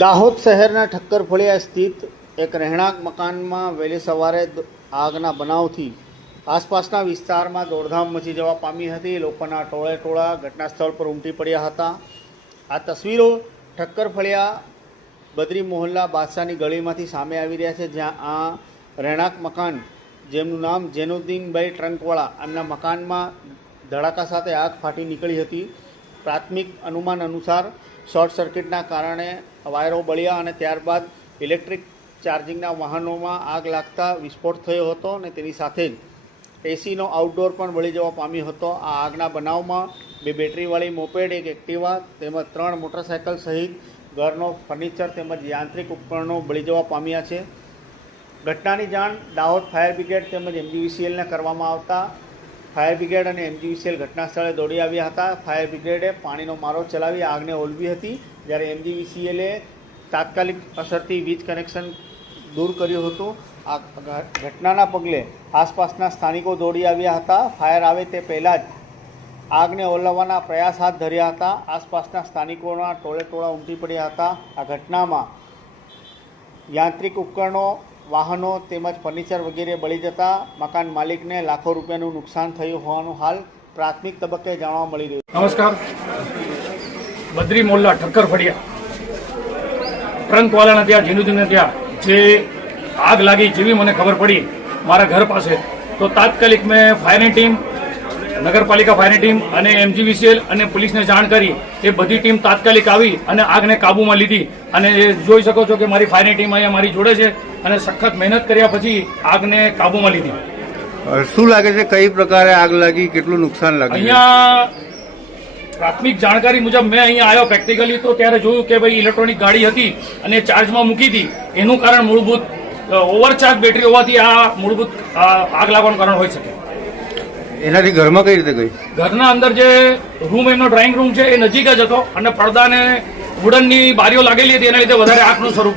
દાહોદ શહેરના ઠક્કર ફળિયા સ્થિત એક રહેણાંક મકાનમાં વહેલી સવારે આગના બનાવથી આસપાસના વિસ્તારમાં દોડધામ મચી જવા પામી હતી. લોકોના ટોળે ટોળા ઘટના સ્થળ પર ઉમટી પડ્યા હતા. આ તસવીરો ઠક્કર ફળિયા બદરી મોહલ્લા બાદશાહની ગળીમાંથી સામે આવી રહ્યા છે, જ્યાં આ રહેણાંક મકાન જેમનું નામ જેનુદ્દીનભાઈ ટ્રંકવાળા, એમના મકાનમાં ધડાકા સાથે આગ ફાટી નીકળી હતી. પ્રાથમિક અનુમાન અનુસાર શોર્ટ સર્કિટના કારણે વાયરો બળ્યા અને ત્યારબાદ ઇલેક્ટ્રિક ચાર્જિંગના વાહનોમાં આગ લાગતા વિસ્ફોટ થયો હતો અને તેની સાથે જ એસીનો આઉટડોર પણ બળી જવા પામ્યો હતો. આ આગના બનાવમાં 2 બેટરીવાળી મોપેડ, 1 એક્ટિવા તેમજ 3 મોટરસાયકલ સહિત ઘરનો ફર્નિચર તેમજ યાંત્રિક ઉપકરણો બળી જવા પામ્યા છે. ઘટનાની જાણ દાહોદ ફાયર બ્રિગેડ તેમજ MGVCLને કરવામાં આવતા ફાયર બ્રિગેડ અને MGVCL ઘટના સ્થળે દોડી આવ્યા હતા. ફાયર બ્રિગેડે પાણીનો મારો ચલાવી આગને ઓલવી હતી, જ્યારે MGVCLે તાત્કાલિક અસરથી વીજ કનેક્શન દૂર કર્યું હતું. આ ઘટનાના પગલે આસપાસના સ્થાનિકો દોડી આવ્યા હતા. ફાયર આવે તે પહેલાં જ આગને ઓલવવાના પ્રયાસ હાથ ધર્યા હતા. આસપાસના સ્થાનિકોના ટોળે ટોળા ઉમટી પડ્યા હતા. આ ઘટનામાં યાંત્રિક ઉપકરણો, વાહનો તેમજ ફર્નિચર વગેરે બળી જતા મકાન માલિકને લાખો રૂપિયાનું નુકસાન થયું હોવાનું હાલ પ્રાથમિક તબક્કે જાણવા મળી રહ્યું. નમસ્કાર. બદરી મોહલ્લા ઠક્કર ફળિયા ટ્રંકવાલાના ત્યાં જેનુદ્દીનને ત્યાં જે આગ લાગી, જેવી મને ખબર પડી મારા ઘર પાસે, તો તાત્કાલિક મેં ફાયરની ટીમ, નગરપાલિકા ફાયરની ટીમ અને MGVCL અને પોલીસને જાણ કરી. એ બધી ટીમ તાત્કાલિક આવી અને આગને કાબૂમાં લીધી. અને જોઈ શકો છો કે મારી ફાયરની ટીમ અહીંયા મારી જોડે છે અને સખત મહેનત કર્યા પછી આગને કાબૂમાં લીધી. શું લાગે છે, કઈ પ્રકારે આગ લાગી, કેટલું નુકસાન લાગ્યું? અહીંયા પ્રાથમિક જાણકારી મુજબ મેં અહીંયા આવ્યો પ્રેક્ટિકલી, તો ત્યારે જોયું કે ભાઈ ઇલેક્ટ્રોનિક ગાડી હતી અને ચાર્જમાં મૂકી હતી. એનું કારણ મૂળભૂત ઓવરચાર્જ બેટરી હોવાથી આ મૂળભૂત આગ લાગવાનું કારણ હોઈ શકે. એનાથી ઘરમાં કઈ રીતે ગઈ? ઘરના અંદર જે રૂમ, એમનો ડ્રોઈંગ રૂમ છે, એ નજીક જ હતો અને પડદાને વુડનની બારીઓ લાગેલી હતી, એના લીધે વધારે આગનું સ્વરૂપ લીધું.